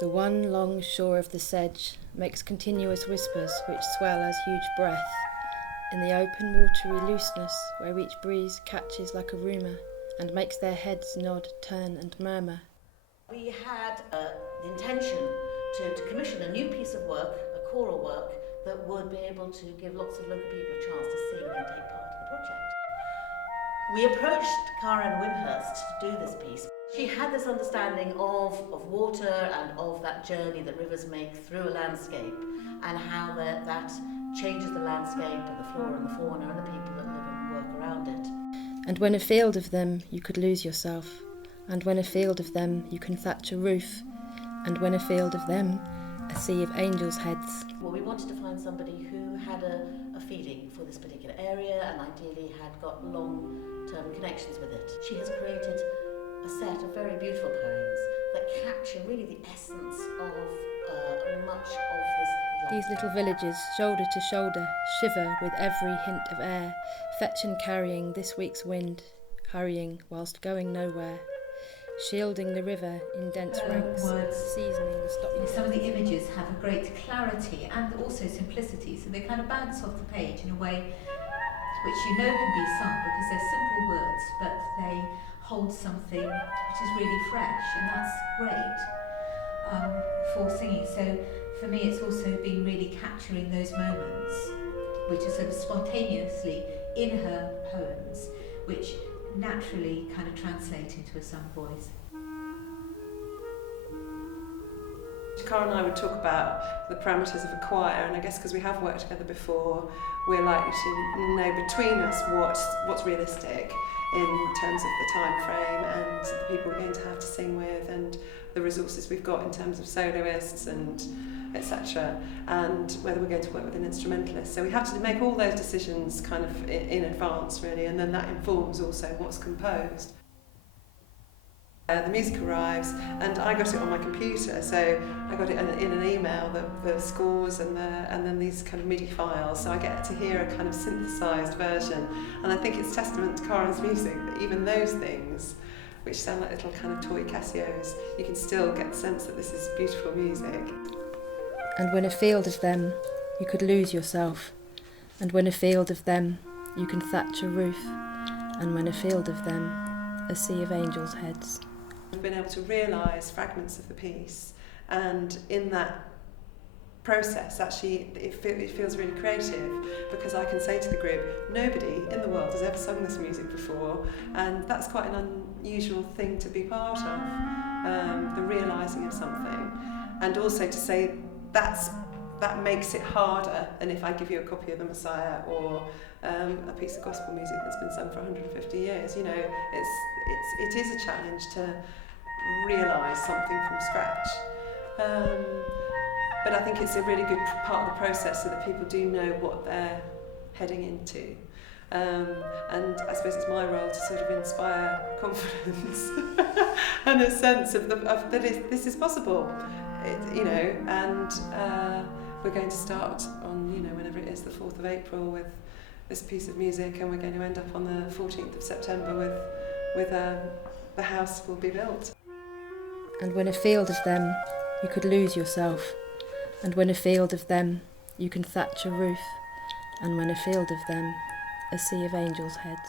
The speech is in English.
The one long shore of the sedge makes continuous whispers which swell as huge breath, in the open watery looseness where each breeze catches like a rumour and makes their heads nod, turn and murmur. We had the intention to commission a new piece of work, a choral work, that would be able to give lots of local people a chance to sing and take part in the project. We approached Karen Wimhurst to do this piece. She had this understanding of water and of that journey that rivers make through a landscape and how that changes the landscape and the flora and the fauna and the people that live and work around it. And when afield of them you could lose yourself, and when afield of them you can thatch a roof, and when afield of them a sea of angels' heads. Well, we wanted to find somebody who had a feeling for this particular area and ideally had got long-term connections with it. She has created a set of very beautiful poems that capture really the essence of much of this landscape. These little villages, shoulder to shoulder, shiver with every hint of air, fetch and carrying this week's wind, hurrying whilst going nowhere, shielding the river in dense ranks, seasoning the stop. Some of the images have a great clarity and also simplicity, so they kind of bounce off the page in a way which you know can be sung because they're simple words, but they hold something which is really fresh, and that's great for singing. So for me it's also been really capturing those moments which are sort of spontaneously in her poems, which naturally kind of translate into a sung voice. Cara and I would talk about the parameters of a choir, and I guess because we have worked together before, we're likely to know between us what's realistic in terms of the time frame and the people we're going to have to sing with and the resources we've got in terms of soloists and etc., and whether we're going to work with an instrumentalist. So we have to make all those decisions kind of in advance really, and then that informs also what's composed. The music arrives and I got it on my computer, so I got it in an email, the scores and then these kind of MIDI files, so I get to hear a kind of synthesised version, and I think it's testament to Karen's music that even those things, which sound like little kind of toy Casios, you can still get the sense that this is beautiful music. And when afield of them you could lose yourself, and when afield of them you can thatch a roof, and when afield of them a sea of angels' heads. I've been able to realise fragments of the piece, and in that process actually it feels really creative because I can say to the group, nobody in the world has ever sung this music before, and that's quite an unusual thing to be part of, the realising of something, and also to say that makes it harder than if I give you a copy of the Messiah or a piece of gospel music that's been sung for 150 years. You know, it is a challenge to realise something from scratch. But I think it's a really good part of the process so that people do know what they're heading into. And I suppose it's my role to sort of inspire confidence and a sense of that this is possible. And we're going to start on, whenever it is, the 4th of April with this piece of music, and we're going to end up on the 14th of September with the house will be built. And when afield of them you could lose yourself, and when afield of them you can thatch a roof, and when afield of them a sea of angels' heads.